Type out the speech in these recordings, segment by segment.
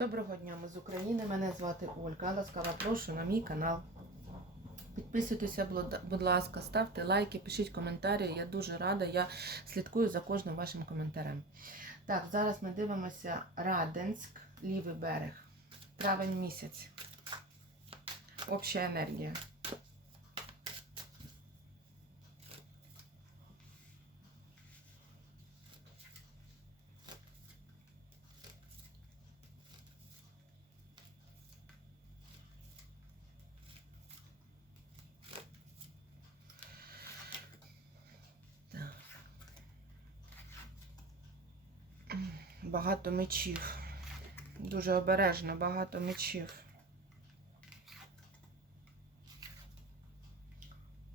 Доброго дня, ми з України. Мене звати Ольга. Ласкава, прошу на мій канал. Підписуйтеся, будь ласка, ставте лайки, пишіть коментарі. Я дуже рада. Я слідкую за кожним вашим коментарем. Так, зараз ми дивимося Раденськ, лівий берег. Травень місяць. Обща енергія. Багато мечів. Дуже обережно, багато мечів.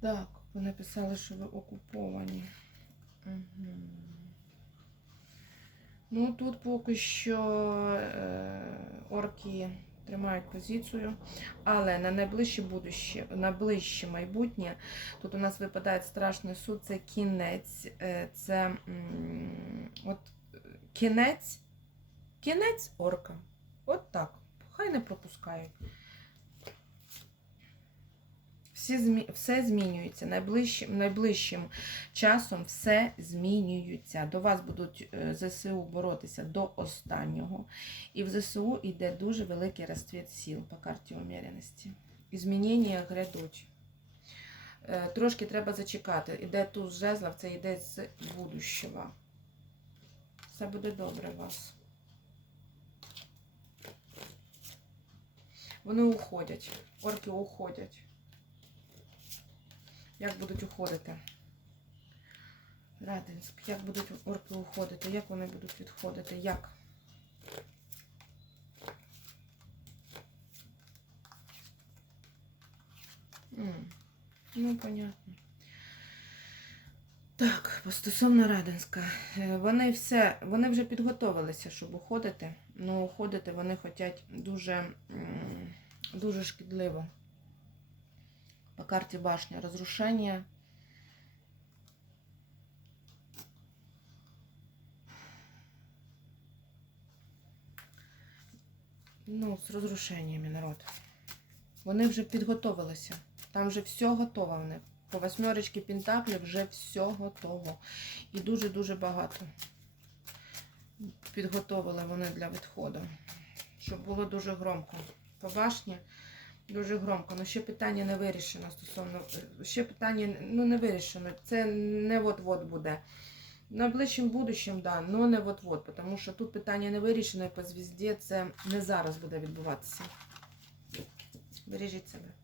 Так, ви написали, що ви окуповані. Угу. Ну, тут поки що е, орки тримають позицію, але на найближче будуще, на ближче майбутнє тут у нас випадає страшний суд, це кінець, е, це от кінець, кінець орка. От так. Хай не пропускають. Все змінюється. Найближчим, найближчим часом все змінюється. До вас будуть е, ЗСУ боротися до останнього. І в ЗСУ йде дуже великий розцвіт сил по карті уміреності. І змінення грядуть. Е, Трошки треба зачекати. Іде туз жезлов, це йде з будущого. Все буде добре у вас. Вони уходять. Орки уходять. Як будуть уходити? Радинськ. Як будуть орки уходити? Як вони будуть відходити? Як? М, Ну, понятно. Так, стосовно Радинська. Е, Вони все, вони вже підготовилися, щоб уходити. Ну, уходити вони хочуть дуже, дуже шкідливо. По карте башня разрушение. Ну, з розрушеннями народ. Вони вже підготовилися. Там вже все готово в них. По восьмерочці Пентаклів вже все готово. І дуже-дуже багато підготовили вони для відходу. Щоб було дуже громко. По башні Дуже громко. Ну, ще питання не вирішено стосовно. Ще питання ну, не вирішено. Це не от-от буде. Найближчим будущим, да, но не от-от, тому що тут питання не вирішено і по звізді це не зараз буде відбуватися. Бережіть себе.